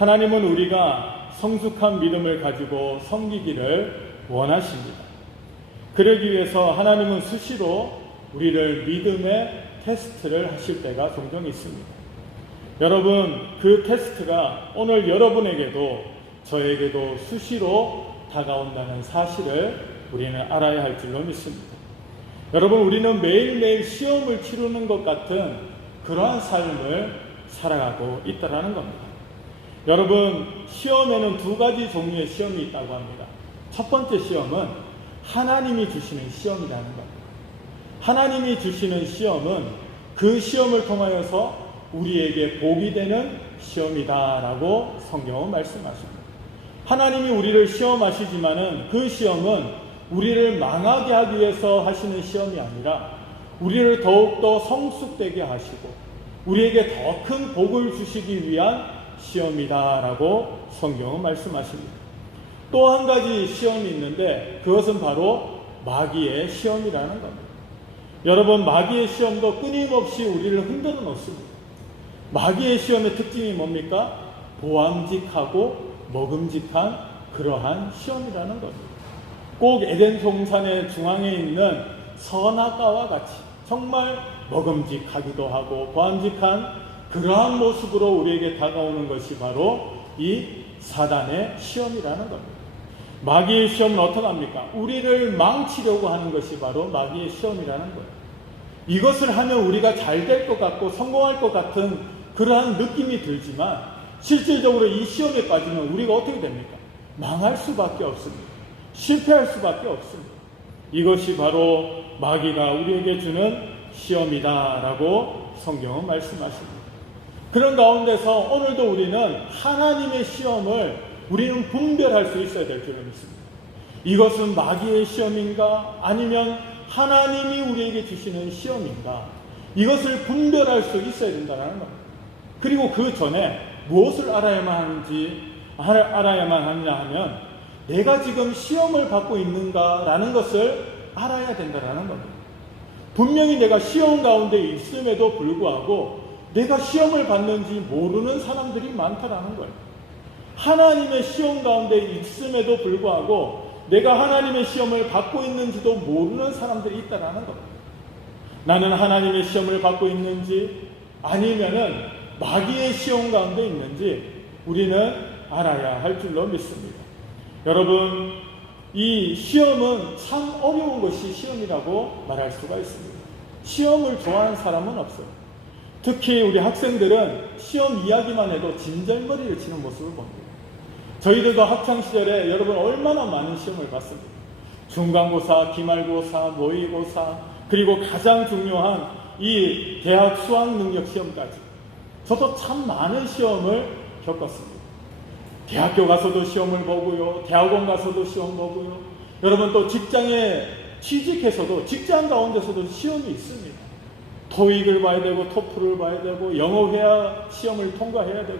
하나님은 우리가 성숙한 믿음을 가지고 섬기기를 원하십니다. 그러기 위해서 하나님은 수시로 우리를 믿음의 테스트를 하실 때가 종종 있습니다. 여러분, 그 테스트가 오늘 여러분에게도 저에게도 수시로 다가온다는 사실을 우리는 알아야 할 줄로 믿습니다. 여러분, 우리는 매일매일 시험을 치르는 것 같은 그러한 삶을 살아가고 있다는 겁니다. 여러분, 시험에는 두 가지 종류의 시험이 있다고 합니다. 첫 번째 시험은 하나님이 주시는 시험이라는 겁니다. 하나님이 주시는 시험은 그 시험을 통하여서 우리에게 복이 되는 시험이다라고 성경은 말씀하십니다. 하나님이 우리를 시험하시지만은 그 시험은 우리를 망하게 하기 위해서 하시는 시험이 아니라 우리를 더욱더 성숙되게 하시고 우리에게 더 큰 복을 주시기 위한 시험이다라고 성경은 말씀하십니다. 또 한 가지 시험이 있는데 그것은 바로 마귀의 시험이라는 겁니다. 여러분, 마귀의 시험도 끊임없이 우리를 흔들어 놓습니다. 마귀의 시험의 특징이 뭡니까? 보암직하고 먹음직한 그러한 시험이라는 겁니다. 꼭 에덴 동산의 중앙에 있는 선악과와 같이 정말 먹음직하기도 하고 보암직한 그러한 모습으로 우리에게 다가오는 것이 바로 이 사단의 시험이라는 겁니다. 마귀의 시험은 어떻게 합니까? 우리를 망치려고 하는 것이 바로 마귀의 시험이라는 거예요. 이것을 하면 우리가 잘 될 것 같고 성공할 것 같은 그러한 느낌이 들지만 실질적으로 이 시험에 빠지면 우리가 어떻게 됩니까? 망할 수밖에 없습니다. 실패할 수밖에 없습니다. 이것이 바로 마귀가 우리에게 주는 시험이다라고 성경은 말씀하십니다. 그런 가운데서 오늘도 우리는 하나님의 시험을 우리는 분별할 수 있어야 될 줄을 믿습니다. 이것은 마귀의 시험인가 아니면 하나님이 우리에게 주시는 시험인가, 이것을 분별할 수 있어야 된다는 겁니다. 그리고 그 전에 무엇을 알아야만 하느냐 하면 내가 지금 시험을 받고 있는가라는 것을 알아야 된다는 겁니다. 분명히 내가 시험 가운데 있음에도 불구하고 내가 시험을 받는지 모르는 사람들이 많다라는 거예요. 하나님의 시험 가운데 있음에도 불구하고 내가 하나님의 시험을 받고 있는지도 모르는 사람들이 있다라는 겁니다. 나는 하나님의 시험을 받고 있는지 아니면은 마귀의 시험 가운데 있는지 우리는 알아야 할 줄로 믿습니다. 여러분, 이 시험은 참 어려운 것이 시험이라고 말할 수가 있습니다. 시험을 좋아하는 사람은 없어요. 특히 우리 학생들은 시험 이야기만 해도 진절머리를 치는 모습을 봅니다. 저희들도 학창시절에 여러분 얼마나 많은 시험을 봤습니다. 중간고사, 기말고사, 모의고사, 그리고 가장 중요한 이 대학 수학능력 시험까지 저도 참 많은 시험을 겪었습니다. 대학교 가서도 시험을 보고요, 대학원 가서도 시험 보고요, 여러분 또 직장에 취직해서도 직장 가운데서도 시험이 있습니다. 토익을 봐야 되고 토플을 봐야 되고 영어 회화 시험을 통과해야 되고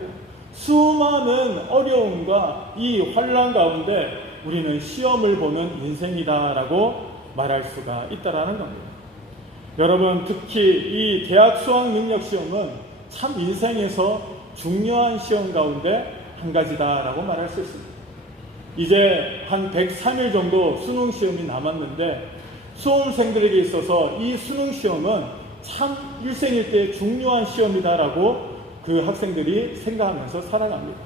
수많은 어려움과 이 환난 가운데 우리는 시험을 보는 인생이다라고 말할 수가 있다라는 겁니다. 여러분, 특히 이 대학 수학 능력 시험은 참 인생에서 중요한 시험 가운데 한 가지다라고 말할 수 있습니다. 이제 한 103일 정도 수능 시험이 남았는데 수험생들에게 있어서 이 수능 시험은 참 일생일대 중요한 시험이다라고 그 학생들이 생각하면서 살아갑니다.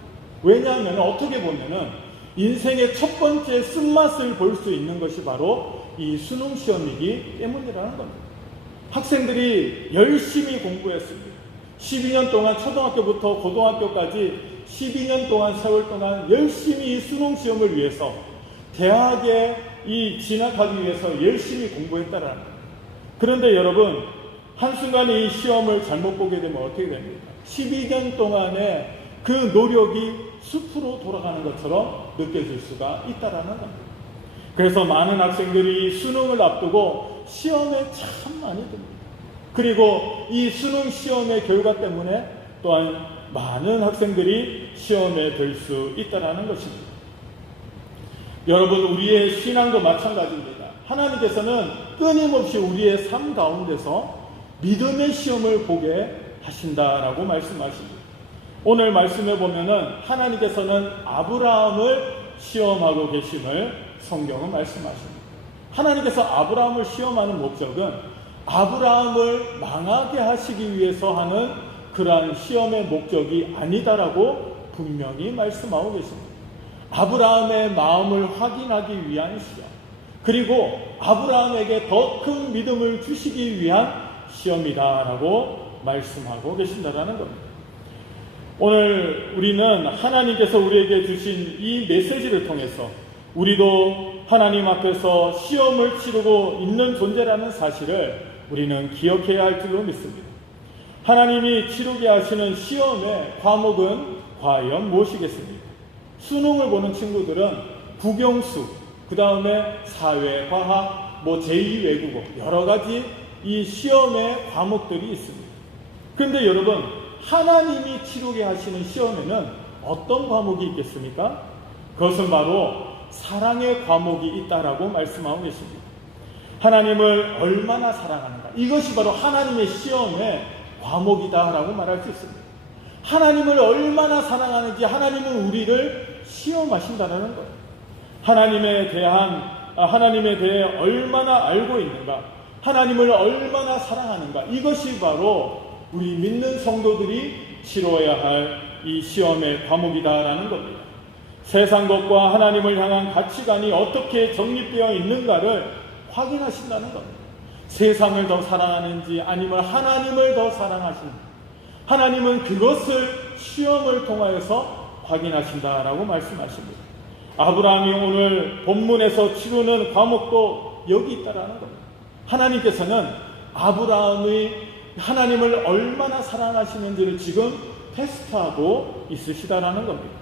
왜냐하면 어떻게 보면은 인생의 첫 번째 쓴맛을 볼 수 있는 것이 바로 이 수능 시험이기 때문이라는 겁니다. 학생들이 열심히 공부했습니다. 12년 동안 초등학교부터 고등학교까지 12년 동안 세월 동안 열심히 이 수능 시험을 위해서 대학에 진학하기 위해서 열심히 공부했다라는 겁니다. 그런데 여러분, 한순간에 이 시험을 잘못 보게 되면 어떻게 됩니까? 12년 동안의 그 노력이 숲으로 돌아가는 것처럼 느껴질 수가 있다라는 겁니다. 그래서 많은 학생들이 수능을 앞두고 시험에 참 많이 듭니다. 그리고 이 수능 시험의 결과 때문에 또한 많은 학생들이 시험에 들 수 있다라는 것입니다. 여러분, 우리의 신앙도 마찬가지입니다. 하나님께서는 끊임없이 우리의 삶 가운데서 믿음의 시험을 보게 하신다라고 말씀하십니다. 오늘 말씀에 보면은 하나님께서는 아브라함을 시험하고 계심을 성경은 말씀하십니다. 하나님께서 아브라함을 시험하는 목적은 아브라함을 망하게 하시기 위해서 하는 그러한 시험의 목적이 아니다라고 분명히 말씀하고 계십니다. 아브라함의 마음을 확인하기 위한 시험, 그리고 아브라함에게 더 큰 믿음을 주시기 위한 시험이다라고 말씀하고 계신다라는 겁니다. 오늘 우리는 하나님께서 우리에게 주신 이 메시지를 통해서 우리도 하나님 앞에서 시험을 치르고 있는 존재라는 사실을 우리는 기억해야 할 줄로 믿습니다. 하나님이 치르게 하시는 시험의 과목은 과연 무엇이겠습니까? 수능을 보는 친구들은 국영수, 그 다음에 사회, 과학, 제2외국어 여러 가지 이 시험의 과목들이 있습니다. 그런데 여러분, 하나님이 치르게 하시는 시험에는 어떤 과목이 있겠습니까? 그것은 바로 사랑의 과목이 있다라고 말씀하고 계십니다. 하나님을 얼마나 사랑하는가, 이것이 바로 하나님의 시험의 과목이다라고 말할 수 있습니다. 하나님을 얼마나 사랑하는지 하나님은 우리를 시험하신다는 거예요. 하나님에 대해 얼마나 알고 있는가, 하나님을 얼마나 사랑하는가, 이것이 바로 우리 믿는 성도들이 치러야 할 이 시험의 과목이다라는 겁니다. 세상 것과 하나님을 향한 가치관이 어떻게 정립되어 있는가를 확인하신다는 겁니다. 세상을 더 사랑하는지 아니면 하나님을 더 사랑하시는지, 하나님은 그것을 시험을 통하여서 확인하신다라고 말씀하십니다. 아브라함이 오늘 본문에서 치르는 과목도 여기 있다라는 겁니다. 하나님께서는 아브라함이 하나님을 얼마나 사랑하시는지를 지금 테스트하고 있으시다라는 겁니다.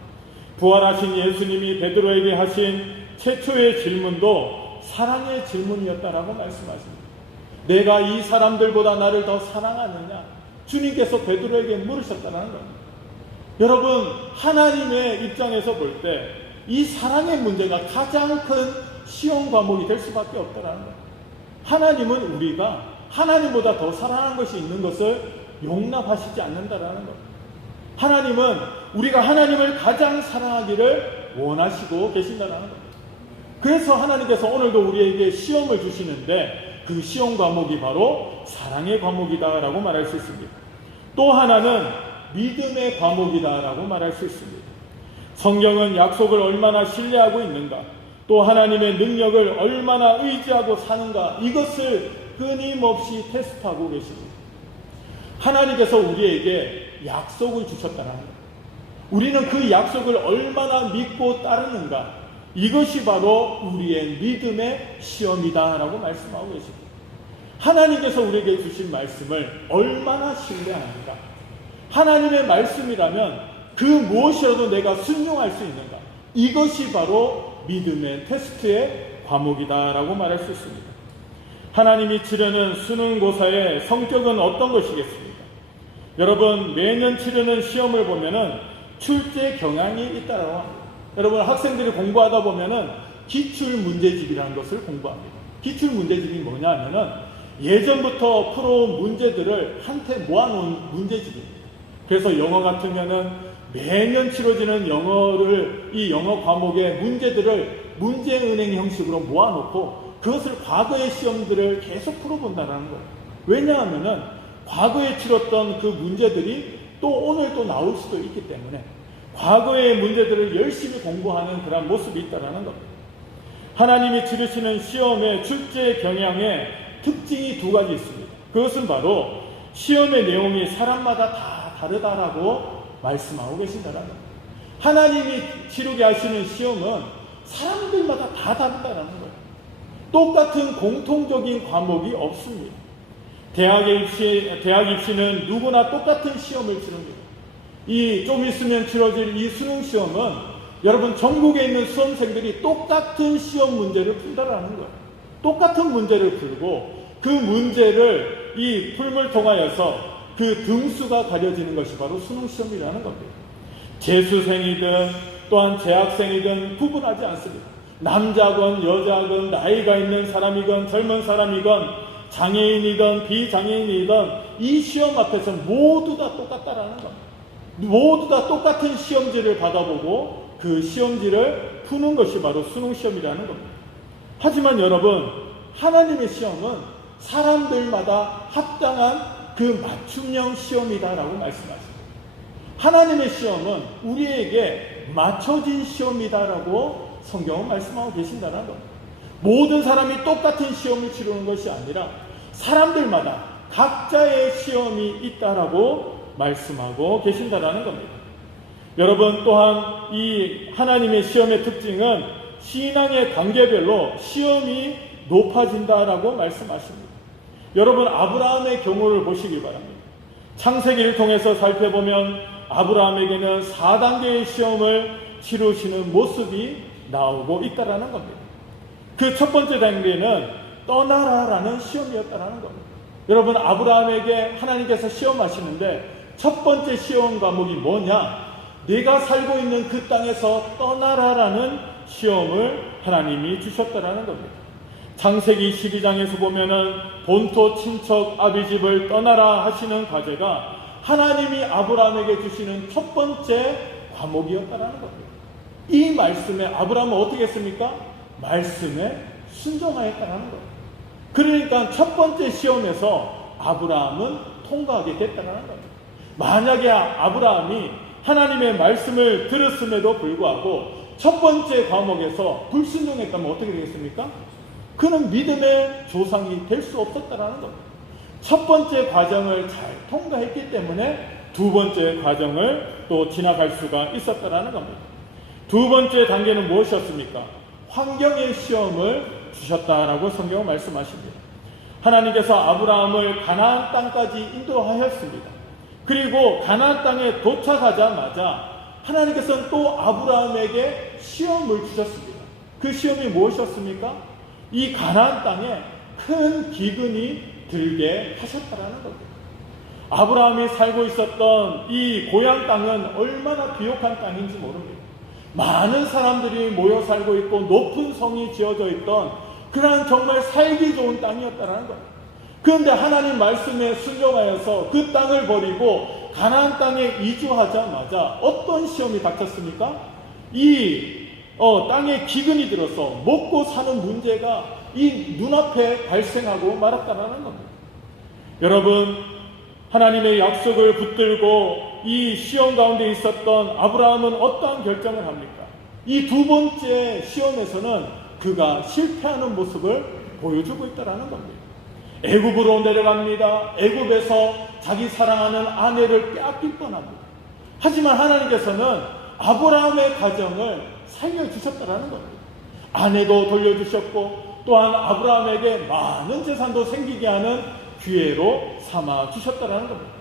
부활하신 예수님이 베드로에게 하신 최초의 질문도 사랑의 질문이었다라고 말씀하십니다. 내가 이 사람들보다 나를 더 사랑하느냐? 주님께서 베드로에게 물으셨다는 겁니다. 여러분, 하나님의 입장에서 볼 때 이 사랑의 문제가 가장 큰 시험 과목이 될 수밖에 없다는 거예요. 하나님은 우리가 하나님보다 더 사랑하는 것이 있는 것을 용납하시지 않는다라는 겁니다. 하나님은 우리가 하나님을 가장 사랑하기를 원하시고 계신다는 겁니다. 그래서 하나님께서 오늘도 우리에게 시험을 주시는데 그 시험 과목이 바로 사랑의 과목이다라고 말할 수 있습니다. 또 하나는 믿음의 과목이다라고 말할 수 있습니다. 성경은 약속을 얼마나 신뢰하고 있는가, 또 하나님의 능력을 얼마나 의지하고 사는가, 이것을 끊임없이 테스트하고 계십니다. 하나님께서 우리에게 약속을 주셨다는 것, 우리는 그 약속을 얼마나 믿고 따르는가, 이것이 바로 우리의 믿음의 시험이다라고 말씀하고 계십니다. 하나님께서 우리에게 주신 말씀을 얼마나 신뢰하는가, 하나님의 말씀이라면 그 무엇이라도 내가 순종할 수 있는가, 이것이 바로 믿음의 테스트의 과목이다라고 말할 수 있습니다. 하나님이 치르는 수능고사의 성격은 어떤 것이겠습니까? 여러분, 매년 치르는 시험을 보면은 출제 경향이 있다라고 합니다. 여러분, 학생들이 공부하다 보면은 기출문제집이라는 것을 공부합니다. 기출문제집이 뭐냐 하면은 예전부터 풀어온 문제들을 한테 모아놓은 문제집입니다. 그래서 영어 같으면은 매년 치러지는 이 영어 과목의 문제들을 문제은행 형식으로 모아놓고 그것을 과거의 시험들을 계속 풀어본다는 거예요. 왜냐하면은 과거에 치렀던 그 문제들이 또 오늘 또 나올 수도 있기 때문에 과거의 문제들을 열심히 공부하는 그런 모습이 있다는 겁니다. 하나님이 치르시는 시험의 출제 경향의 특징이 두 가지 있습니다. 그것은 바로 시험의 내용이 사람마다 다 다르다라고 말씀하고 계신다는 겁니다. 하나님이 치르게 하시는 시험은 사람들마다 다 다르다는 거예요. 똑같은 공통적인 과목이 없습니다. 대학 입시는 누구나 똑같은 시험을 치릅니다. 좀 있으면 치러질 이 수능 시험은 여러분, 전국에 있는 수험생들이 똑같은 시험 문제를 풀다라는 거예요. 똑같은 문제를 풀고 그 문제를 이 풀물 통하여서 그 등수가 가려지는 것이 바로 수능 시험이라는 겁니다. 재수생이든 또한 재학생이든 구분하지 않습니다. 남자건 여자건 나이가 있는 사람이건 젊은 사람이건 장애인이든 비장애인이든 이 시험 앞에서 모두 다 똑같다라는 겁니다. 모두 다 똑같은 시험지를 받아보고 그 시험지를 푸는 것이 바로 수능 시험이라는 겁니다. 하지만 여러분, 하나님의 시험은 사람들마다 합당한 그 맞춤형 시험이다라고 말씀하십니다. 하나님의 시험은 우리에게 맞춰진 시험이다라고 성경은 말씀하고 계신다는 겁니다. 모든 사람이 똑같은 시험을 치르는 것이 아니라 사람들마다 각자의 시험이 있다라고 말씀하고 계신다라는 겁니다. 여러분, 또한 이 하나님의 시험의 특징은 신앙의 단계별로 시험이 높아진다라고 말씀하십니다. 여러분, 아브라함의 경우를 보시기 바랍니다. 창세기를 통해서 살펴보면 아브라함에게는 4단계의 시험을 치르시는 모습이 나오고 있다라는 겁니다. 그 첫 번째 단계는 떠나라라는 시험이었다라는 겁니다. 여러분, 아브라함에게 하나님께서 시험하시는데 첫 번째 시험 과목이 뭐냐? 내가 살고 있는 그 땅에서 떠나라라는 시험을 하나님이 주셨다라는 겁니다. 창세기 12장에서 보면은 본토 친척 아비집을 떠나라 하시는 과제가 하나님이 아브라함에게 주시는 첫 번째 과목이었다라는 겁니다. 이 말씀에 아브라함은 어떻게 했습니까? 말씀에 순종하였다라는 거예요. 그러니까 첫 번째 시험에서 아브라함은 통과하게 됐다라는 겁니다. 만약에 아브라함이 하나님의 말씀을 들었음에도 불구하고 첫 번째 과목에서 불순종했다면 어떻게 되겠습니까? 그는 믿음의 조상이 될 수 없었다라는 겁니다. 첫 번째 과정을 잘 통과했기 때문에 두 번째 과정을 또 지나갈 수가 있었다라는 겁니다. 두 번째 단계는 무엇이었습니까? 환경의 시험을 주셨다라고 성경은 말씀하십니다. 하나님께서 아브라함을 가나안 땅까지 인도하였습니다. 그리고 가나안 땅에 도착하자마자 하나님께서는 또 아브라함에게 시험을 주셨습니다. 그 시험이 무엇이었습니까? 이 가나안 땅에 큰 기근이 들게 하셨다라는 겁니다. 아브라함이 살고 있었던 이 고향 땅은 얼마나 비옥한 땅인지 모릅니다. 많은 사람들이 모여 살고 있고 높은 성이 지어져 있던 그러한 정말 살기 좋은 땅이었다라는 겁니다. 그런데 하나님 말씀에 순종하여서 그 땅을 버리고 가나안 땅에 이주하자마자 어떤 시험이 닥쳤습니까? 이 땅에 기근이 들어서 먹고 사는 문제가 이 눈앞에 발생하고 말았다라는 겁니다. 여러분, 하나님의 약속을 붙들고 이 시험 가운데 있었던 아브라함은 어떠한 결정을 합니까? 이 두 번째 시험에서는 그가 실패하는 모습을 보여주고 있다는 겁니다. 애굽으로 내려갑니다. 애굽에서 자기 사랑하는 아내를 빼앗길 뻔합니다. 하지만 하나님께서는 아브라함의 가정을 살려주셨다는 겁니다. 아내도 돌려주셨고 또한 아브라함에게 많은 재산도 생기게 하는 기회로 삼아 주셨다는 겁니다.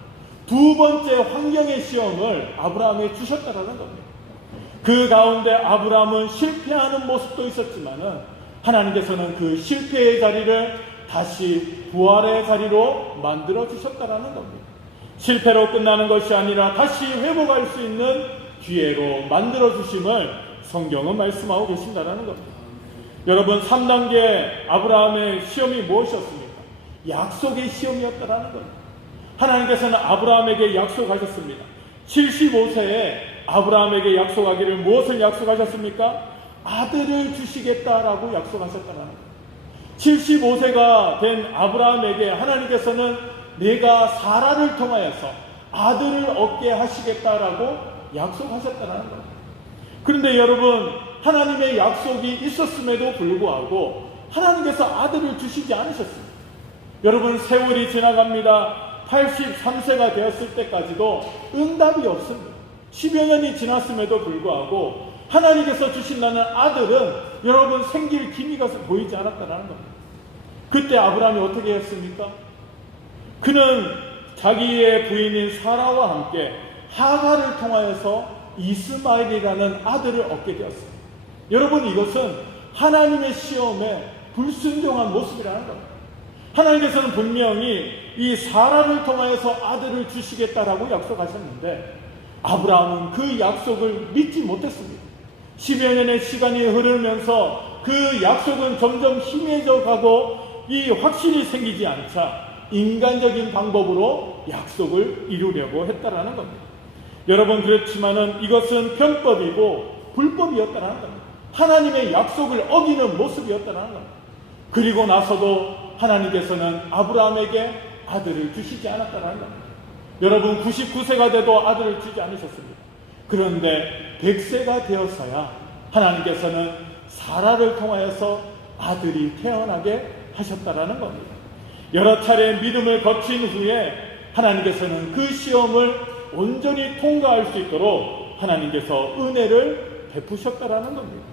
두 번째 환경의 시험을 아브라함에 주셨다는 겁니다. 그 가운데 아브라함은 실패하는 모습도 있었지만은 하나님께서는 그 실패의 자리를 다시 부활의 자리로 만들어 주셨다는 겁니다. 실패로 끝나는 것이 아니라 다시 회복할 수 있는 기회로 만들어 주심을 성경은 말씀하고 계신다는 겁니다. 여러분, 3단계 아브라함의 시험이 무엇이었습니까? 약속의 시험이었다는 겁니다. 하나님께서는 아브라함에게 약속하셨습니다. 75세에 아브라함에게 약속하기를 무엇을 약속하셨습니까? 아들을 주시겠다라고 약속하셨다는 겁니다. 75세가 된 아브라함에게 하나님께서는 내가 사라를 통하여서 아들을 얻게 하시겠다라고 약속하셨다는 겁니다. 그런데 여러분, 하나님의 약속이 있었음에도 불구하고 하나님께서 아들을 주시지 않으셨습니다. 여러분, 세월이 지나갑니다. 83세가 되었을 때까지도 응답이 없습니다. 10여 년이 지났음에도 불구하고 하나님께서 주신다는 아들은 여러분 생길 기미가 보이지 않았다는 겁니다. 그때 아브라함이 어떻게 했습니까? 그는 자기의 부인인 사라와 함께 하갈을 통하여서 이스마엘이라는 아들을 얻게 되었습니다. 여러분, 이것은 하나님의 시험에 불순종한 모습이라는 겁니다. 하나님께서는 분명히 이 사라를 통하여서 아들을 주시겠다라고 약속하셨는데 아브라함은 그 약속을 믿지 못했습니다. 10여 년의 시간이 흐르면서 그 약속은 점점 희미해져 가고 이 확신이 생기지 않자 인간적인 방법으로 약속을 이루려고 했다라는 겁니다. 여러분, 그렇지만은 이것은 편법이고 불법이었다는 겁니다. 하나님의 약속을 어기는 모습이었다는 겁니다. 그리고 나서도 하나님께서는 아브라함에게 아들을 주시지 않았다는 겁니다. 여러분, 99세가 돼도 아들을 주지 않으셨습니다. 그런데 100세가 되어서야 하나님께서는 사라를 통하여서 아들이 태어나게 하셨다라는 겁니다. 여러 차례 믿음을 거친 후에 하나님께서는 그 시험을 온전히 통과할 수 있도록 하나님께서 은혜를 베푸셨다라는 겁니다.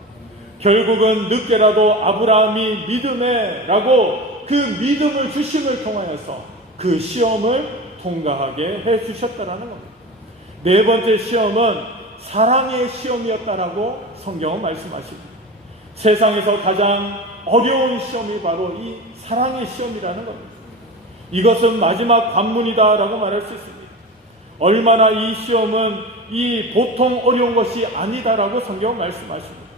결국은 늦게라도 아브라함이 믿음에라고 그 믿음을 주심을 통하여서 그 시험을 통과하게 해주셨다라는 겁니다. 네 번째 시험은 사랑의 시험이었다라고 성경은 말씀하십니다. 세상에서 가장 어려운 시험이 바로 이 사랑의 시험이라는 겁니다. 이것은 마지막 관문이다라고 말할 수 있습니다. 얼마나 이 시험은 이 보통 어려운 것이 아니다라고 성경은 말씀하십니다.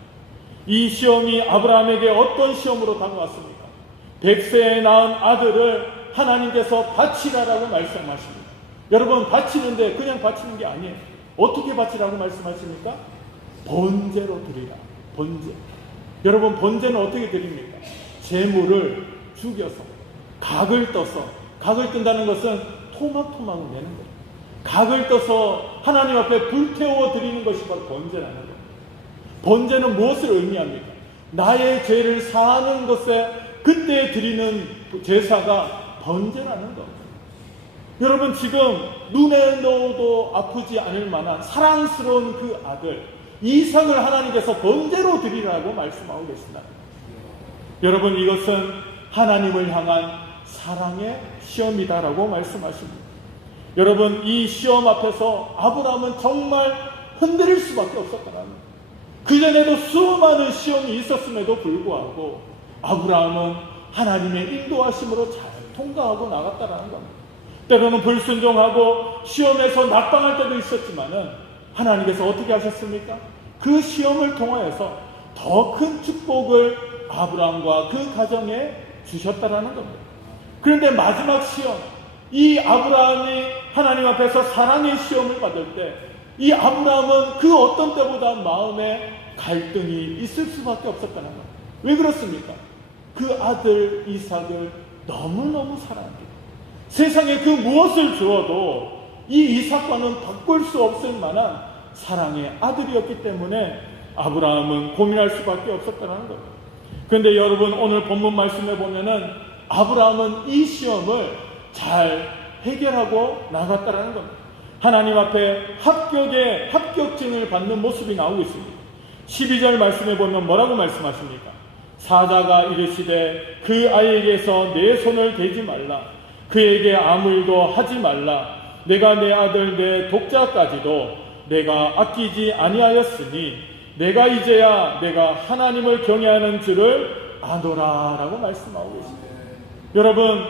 이 시험이 아브라함에게 어떤 시험으로 다가왔습니까? 100세에 낳은 아들을 하나님께서 바치라라고 말씀하십니다. 여러분, 바치는데 그냥 바치는 게 아니에요. 어떻게 바치라고 말씀하십니까? 번제로 드리라. 번제. 여러분, 번제는 어떻게 드립니까? 제물을 죽여서 각을 떠서, 각을 뜬다는 것은 토막토막을 내는 거예요. 각을 떠서 하나님 앞에 불태워 드리는 것이 바로 번제라는 거예요. 번제는 무엇을 의미합니까? 나의 죄를 사하는 것에 그때 드리는 제사가 번제라는 것. 여러분, 지금 눈에 넣어도 아프지 않을 만한 사랑스러운 그 아들 이삭을 하나님께서 번제로 드리라고 말씀하고 계신다. 여러분, 이것은 하나님을 향한 사랑의 시험이다라고 말씀하십니다. 여러분, 이 시험 앞에서 아브라함은 정말 흔들릴 수밖에 없었다는 겁니다. 그전에도 수많은 시험이 있었음에도 불구하고 아브라함은 하나님의 인도하심으로 잘 통과하고 나갔다는 겁니다. 때로는 불순종하고 시험에서 낙방할 때도 있었지만은 하나님께서 어떻게 하셨습니까? 그 시험을 통하여서 더 큰 축복을 아브라함과 그 가정에 주셨다라는 겁니다. 그런데 마지막 시험, 이 아브라함이 하나님 앞에서 사랑의 시험을 받을 때 이 아브라함은 그 어떤 때보다 마음에 갈등이 있을 수밖에 없었다는 겁니다. 왜 그렇습니까? 그 아들 이삭을 너무너무 사랑합니다. 세상에 그 무엇을 주어도 이 이삭과는 바꿀 수 없을 만한 사랑의 아들이었기 때문에 아브라함은 고민할 수밖에 없었다는 거예요. 그런데 여러분, 오늘 본문 말씀에 보면은 아브라함은 이 시험을 잘 해결하고 나갔다는 겁니다. 하나님 앞에 합격의 합격증을 받는 모습이 나오고 있습니다. 12절 말씀에 보면 뭐라고 말씀하십니까? 사자가 이르시되 그 아이에게서 내 손을 대지 말라. 그에게 아무 일도 하지 말라. 내가 내 아들 내 독자까지도 내가 아끼지 아니하였으니 내가 이제야 내가 하나님을 경외하는 줄을 아노라 라고 말씀하고 계십니다. 여러분,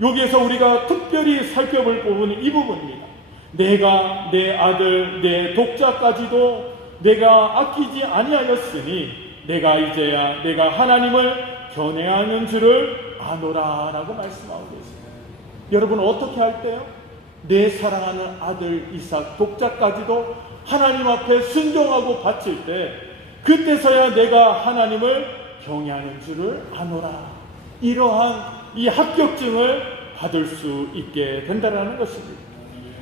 여기에서 우리가 특별히 살펴볼 부분이 이 부분입니다. 내가 내 아들 내 독자까지도 내가 아끼지 아니하였으니 내가 이제야 내가 하나님을 경외하는 줄을 아노라 라고 말씀하고 계십니다. 여러분, 어떻게 할 때요? 내 사랑하는 아들 이삭 독자까지도 하나님 앞에 순종하고 바칠 때 그때서야 내가 하나님을 경외하는 줄을 아노라. 이러한 이 합격증을 받을 수 있게 된다는 것입니다.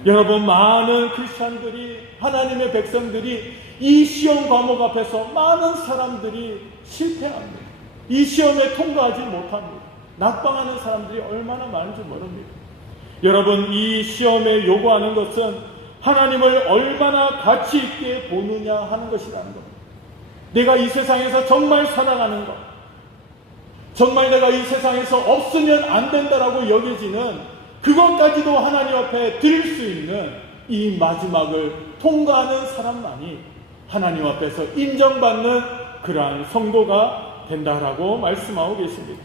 여러분, 많은 크리스찬들이, 하나님의 백성들이 이 시험 과목 앞에서 많은 사람들이 실패합니다. 이 시험에 통과하지 못합니다. 낙방하는 사람들이 얼마나 많은지 모릅니다. 여러분, 이 시험에 요구하는 것은 하나님을 얼마나 가치 있게 보느냐 하는 것이라는 겁니다. 내가 이 세상에서 정말 사랑하는 것, 정말 내가 이 세상에서 없으면 안 된다라고 여겨지는 그것까지도 하나님 앞에 드릴 수 있는 이 마지막을 통과하는 사람만이 하나님 앞에서 인정받는 그러한 성도가 된다라고 말씀하고 계십니다.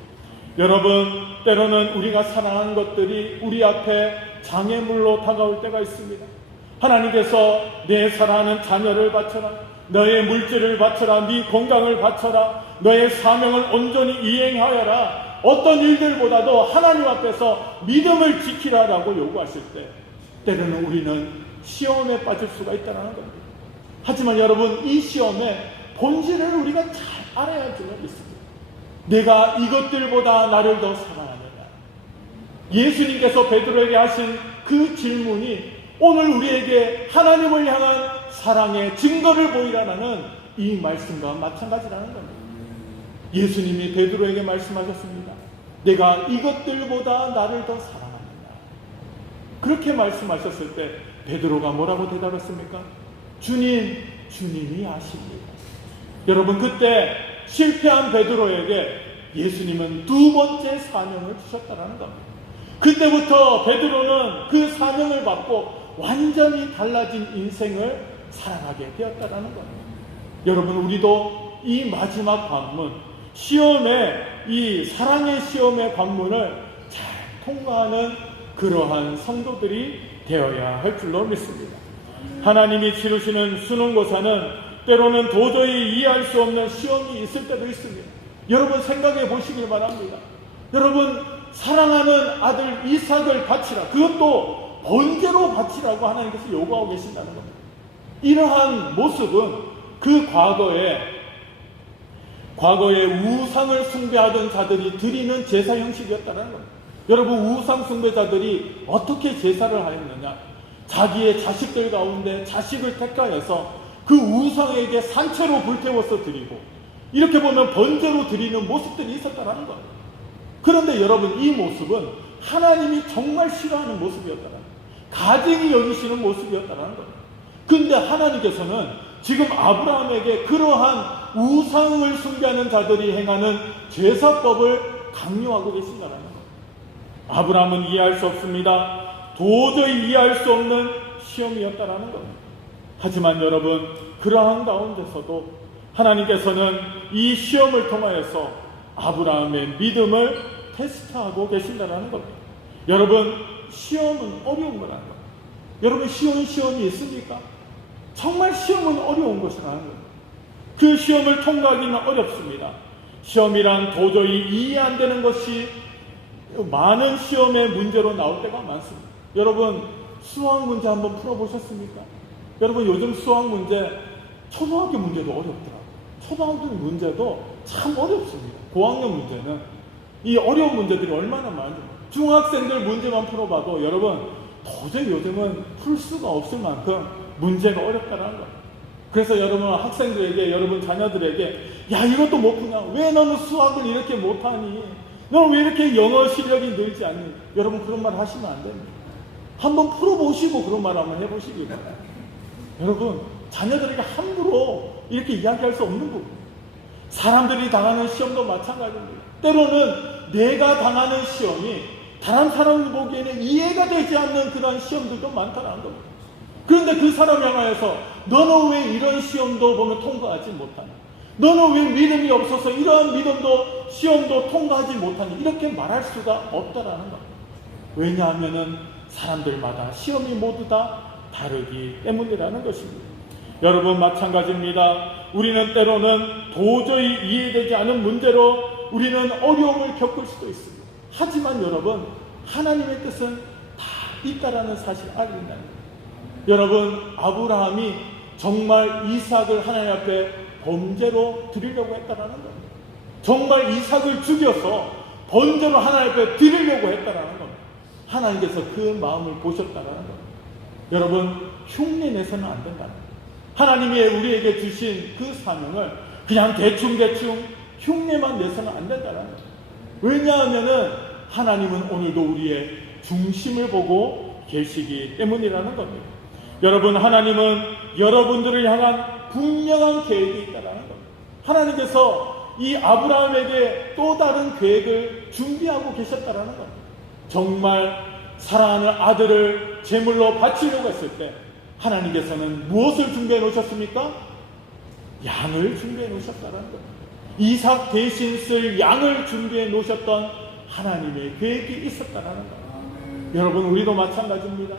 여러분, 때로는 우리가 사랑하는 것들이 우리 앞에 장애물로 다가올 때가 있습니다. 하나님께서 내 사랑하는 자녀를 바쳐라, 너의 물질을 바쳐라, 네 건강을 바쳐라, 너의 사명을 온전히 이행하여라, 어떤 일들보다도 하나님 앞에서 믿음을 지키라라고 요구하실 때 때로는 우리는 시험에 빠질 수가 있다는 겁니다. 하지만 여러분, 이 시험의 본질을 우리가 잘 알아야 할 줄은 있습니다. 내가 이것들보다 나를 더 사랑하느냐. 예수님께서 베드로에게 하신 그 질문이 오늘 우리에게 하나님을 향한 사랑의 증거를 보이라는 이 말씀과 마찬가지라는 겁니다. 예수님이 베드로에게 말씀하셨습니다. 내가 이것들보다 나를 더 사랑하느냐. 그렇게 말씀하셨을 때 베드로가 뭐라고 대답했습니까? 주님, 주님이 아십니다. 여러분, 그때 실패한 베드로에게 예수님은 두 번째 사명을 주셨다는 겁니다. 그때부터 베드로는 그 사명을 받고 완전히 달라진 인생을 살아가게 되었다는 겁니다. 여러분, 우리도 이 마지막 관문, 이 사랑의 시험의 관문을 잘 통과하는 그러한 성도들이 되어야 할 줄로 믿습니다. 하나님이 치르시는 수능고사는 때로는 도저히 이해할 수 없는 시험이 있을 때도 있습니다. 여러분, 생각해 보시길 바랍니다. 여러분, 사랑하는 아들 이삭을 바치라, 그것도 번제로 바치라고 하나님께서 요구하고 계신다는 겁니다. 이러한 모습은 그 과거에 우상을 숭배하던 자들이 드리는 제사 형식이었다는 겁니다. 여러분, 우상 숭배자들이 어떻게 제사를 하였느냐? 자기의 자식들 가운데 자식을 택하여서 그 우상에게 산채로 불태워서 드리고, 이렇게 보면 번제로 드리는 모습들이 있었다는 거예요. 그런데 여러분, 이 모습은 하나님이 정말 싫어하는 모습이었다는 거예요. 가증히 여기시는 모습이었다는 거예요. 근데 하나님께서는 지금 아브라함에게 그러한 우상을 숭배하는 자들이 행하는 제사법을 강요하고 계신다는 거예요. 아브라함은 이해할 수 없습니다. 도저히 이해할 수 없는 시험이었다는 겁니다. 하지만 여러분, 그러한 가운데서도 하나님께서는 이 시험을 통하여서 아브라함의 믿음을 테스트하고 계신다는 겁니다. 여러분, 시험은 어려운 거라는 겁니다. 여러분, 쉬운 시험이 있습니까? 정말 시험은 어려운 것이라는 겁니다. 그 시험을 통과하기는 어렵습니다. 시험이란 도저히 이해 안 되는 것이 많은 시험의 문제로 나올 때가 많습니다. 여러분, 수학 문제 한번 풀어보셨습니까? 여러분, 요즘 수학 문제, 초등학교 문제도 어렵더라고요. 초등학교 문제도 참 어렵습니다. 고학년 문제는 이 어려운 문제들이 얼마나 많은지. 중학생들 문제만 풀어봐도 여러분, 도저히 요즘은 풀 수가 없을 만큼 문제가 어렵다는 거예요. 그래서 여러분, 학생들에게, 여러분 자녀들에게, 야, 이것도 못 푸냐? 왜 너는 수학을 이렇게 못하니? 너는 왜 이렇게 영어 실력이 늘지 않니? 여러분, 그런 말 하시면 안 됩니다. 한번 풀어보시고 그런 말 한번 해보시기 바랍니다. 여러분, 자녀들에게 함부로 이렇게 이야기할 수 없는 부분. 사람들이 당하는 시험도 마찬가지입니다. 때로는 내가 당하는 시험이 다른 사람 보기에는 이해가 되지 않는 그런 시험들도 많다는 겁니다. 그런데 그 사람 향하여서 너는 왜 이런 시험도 보면 통과하지 못하니? 너는 왜 믿음이 없어서 이러한 믿음도 시험도 통과하지 못하니? 이렇게 말할 수가 없다라는 겁니다. 왜냐하면 사람들마다 시험이 모두 다 다르기 때문이라는 것입니다. 여러분, 마찬가지입니다. 우리는 때로는 도저히 이해되지 않은 문제로 우리는 어려움을 겪을 수도 있습니다. 하지만 여러분, 하나님의 뜻은 다 있다라는 사실을 알고 있다는 거예요. 여러분, 아브라함이 정말 이삭을 하나님 앞에 번제로 드리려고 했다라는 겁니다. 정말 이삭을 죽여서 번제로 하나님 앞에 드리려고 했다라는 겁니다. 하나님께서 그 마음을 보셨다라는 겁니다. 여러분, 흉내 내서는 안 된다는 겁니다. 하나님이 우리에게 주신 그 사명을 그냥 대충 흉내만 내서는 안 된다는 거예요. 왜냐하면 하나님은 오늘도 우리의 중심을 보고 계시기 때문이라는 겁니다. 여러분, 하나님은 여러분들을 향한 분명한 계획이 있다는 겁니다. 하나님께서 이 아브라함에게 또 다른 계획을 준비하고 계셨다는 겁니다. 정말 사랑하는 아들을 제물로 바치려고 했을 때 하나님께서는 무엇을 준비해 놓으셨습니까? 양을 준비해 놓으셨다는 겁니다. 이삭 대신 쓸 양을 준비해 놓으셨던 하나님의 계획이 있었다는 겁니다. 여러분, 우리도 마찬가지입니다.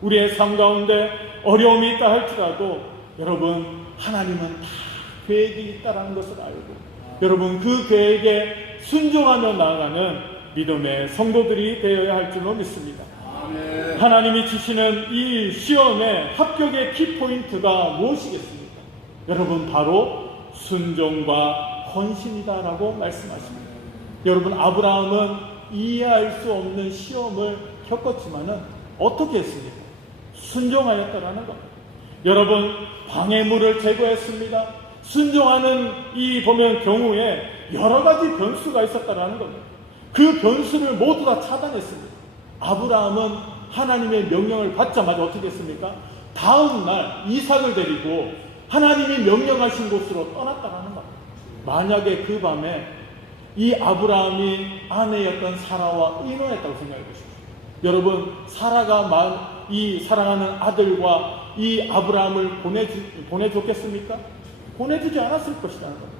우리의 삶 가운데 어려움이 있다 할지라도 여러분, 하나님은 다 계획이 있다는 것을 알고 여러분, 그 계획에 순종하며 나아가는 믿음의 성도들이 되어야 할 줄로 믿습니다. 하나님이 주시는 이 시험의 합격의 키포인트가 무엇이겠습니까? 여러분, 바로 순종과 헌신이다라고 말씀하십니다. 여러분, 아브라함은 이해할 수 없는 시험을 겪었지만은 어떻게 했습니까? 순종하였다라는 겁니다. 여러분, 방해물을 제거했습니다. 순종하는 이 보면 경우에 여러 가지 변수가 있었다라는 겁니다. 그 변수를 모두 다 차단했습니다. 아브라함은 하나님의 명령을 받자마자 어떻게 했습니까? 다음 날 이삭을 데리고 하나님이 명령하신 곳으로 떠났다라는 겁니다. 만약에 그 밤에 이 아브라함이 아내였던 사라와 의논했다고 생각해 보십시오. 여러분, 사라가 이 사랑하는 아들과 이 아브라함을 보내줬겠습니까? 보내주지 않았을 것이라는 겁니다.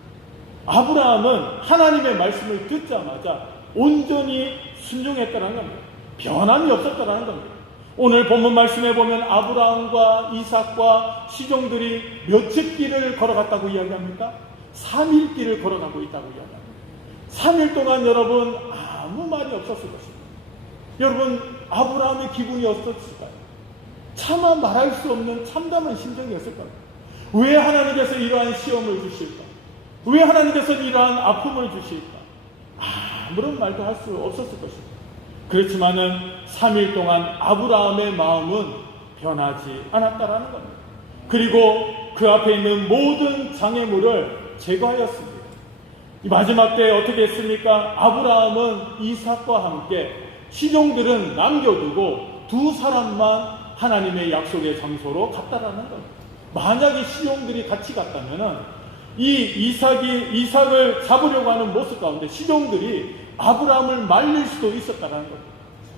아브라함은 하나님의 말씀을 듣자마자 온전히 순종했다는 겁니다. 변함이 없었다는 겁니다. 오늘 본문 말씀에 보면 아브라함과 이삭과 시종들이 몇째 길을 걸어갔다고 이야기합니까? 3일 길을 걸어가고 있다고 이야기합니다. 3일 동안 여러분 아무 말이 없었을 것입니다. 여러분, 아브라함의 기분이 어떻을까요? 차마 말할 수 없는 참담한 심정이었을까요? 왜 하나님께서 이러한 시험을 주실까? 왜 하나님께서 이러한 아픔을 주실까? 아무런 말도 할 수 없었을 것입니다. 그렇지만은 3일 동안 아브라함의 마음은 변하지 않았다라는 겁니다. 그리고 그 앞에 있는 모든 장애물을 제거하였습니다. 이 마지막 때에 어떻게 했습니까? 아브라함은 이삭과 함께 시종들은 남겨두고 두 사람만 하나님의 약속의 장소로 갔다라는 겁니다. 만약에 시종들이 같이 갔다면은 이 이삭을 잡으려고 하는 모습 가운데 시종들이 아브라함을 말릴 수도 있었다는 겁니다.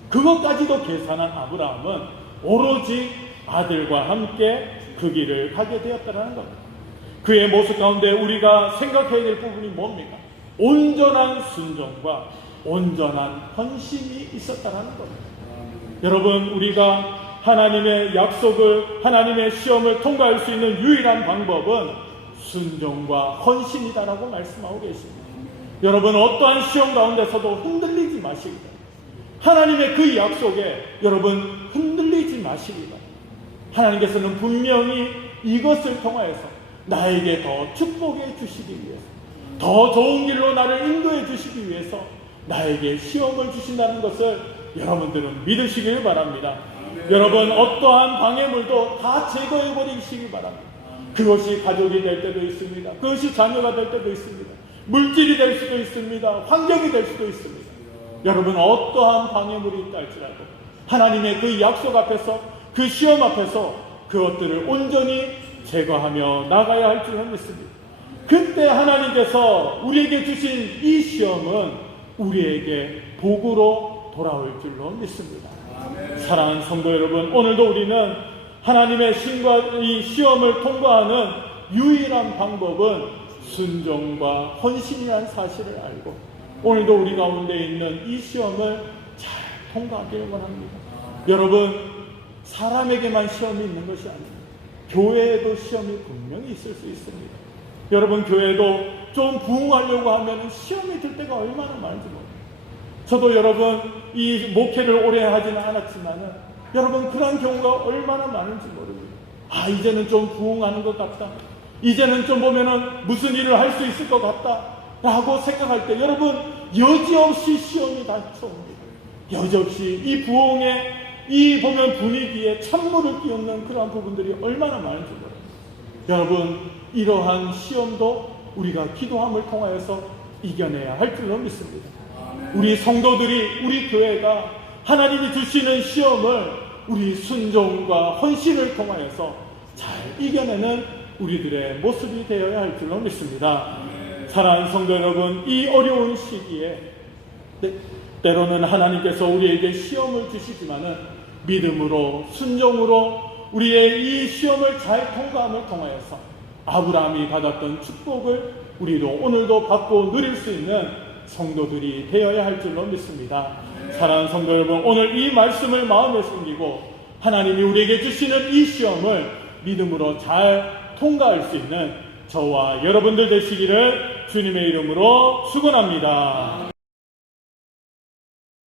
그것까지도 계산한 아브라함은 오로지 아들과 함께 그 길을 가게 되었다는 겁니다. 그의 모습 가운데 우리가 생각해야 될 부분이 뭡니까? 온전한 순종과 온전한 헌신이 있었다는 겁니다. 여러분, 우리가 하나님의 약속을, 하나님의 시험을 통과할 수 있는 유일한 방법은 순종과 헌신이다라고 말씀하고 계십니다. 여러분, 어떠한 시험 가운데서도 흔들리지 마시기 바랍니다. 하나님의 그 약속에 여러분 흔들리지 마시기 바랍니다. 하나님께서는 분명히 이것을 통하여서 나에게 더 축복해 주시기 위해서, 더 좋은 길로 나를 인도해 주시기 위해서 나에게 시험을 주신다는 것을 여러분들은 믿으시길 바랍니다. 여러분, 어떠한 방해물도 다 제거해 버리시기 바랍니다. 그것이 가족이 될 때도 있습니다. 그것이 자녀가 될 때도 있습니다. 물질이 될 수도 있습니다. 환경이 될 수도 있습니다. 여러분, 어떠한 방해물이 있다 할지라도 하나님의 그 약속 앞에서, 그 시험 앞에서 그것들을 온전히 제거하며 나가야 할 줄을 믿습니다. 그때 하나님께서 우리에게 주신 이 시험은 우리에게 복으로 돌아올 줄로 믿습니다. 사랑하는 성도 여러분, 오늘도 우리는 하나님의 신과 이 시험을 통과하는 유일한 방법은 순종과 헌신이라는 사실을 알고 오늘도 우리 가운데 있는 이 시험을 잘 통과하기를 원합니다. 여러분, 사람에게만 시험이 있는 것이 아닙니다. 교회에도 시험이 분명히 있을 수 있습니다. 여러분, 교회도 좀 부흥하려고 하면 시험이 들 때가 얼마나 많은지 모릅니다. 저도 여러분, 이 목회를 오래 하지는 않았지만은 여러분, 그런 경우가 얼마나 많은지 모릅니다. 이제는 좀 부흥하는 것 같다. 이제는 좀 보면은 무슨 일을 할 수 있을 것 같다. 라고 생각할 때 여러분, 여지없이 시험이 닥쳐옵니다. 여지없이 이 부흥의 이 보면 분위기에 찬물을 끼얹는 그러한 부분들이 얼마나 많은지 모릅니다. 여러분, 이러한 시험도 우리가 기도함을 통하여서 이겨내야 할 줄로 믿습니다. 우리 성도들이, 우리 교회가 하나님이 주시는 시험을 우리 순종과 헌신을 통하여서 잘 이겨내는 우리들의 모습이 되어야 할 줄로 믿습니다. 사랑하는 성도 여러분, 이 어려운 시기에 때로는 하나님께서 우리에게 시험을 주시지만은 믿음으로, 순종으로 우리의 이 시험을 잘 통과함을 통하여서 아브라함이 받았던 축복을 우리도 오늘도 받고 누릴 수 있는 성도들이 되어야 할 줄로 믿습니다. 사랑하는 성도 여러분, 오늘 이 말씀을 마음에 숨기고 하나님이 우리에게 주시는 이 시험을 믿음으로 잘 통과할 수 있는 저와 여러분들 되시기를 주님의 이름으로 축원합니다.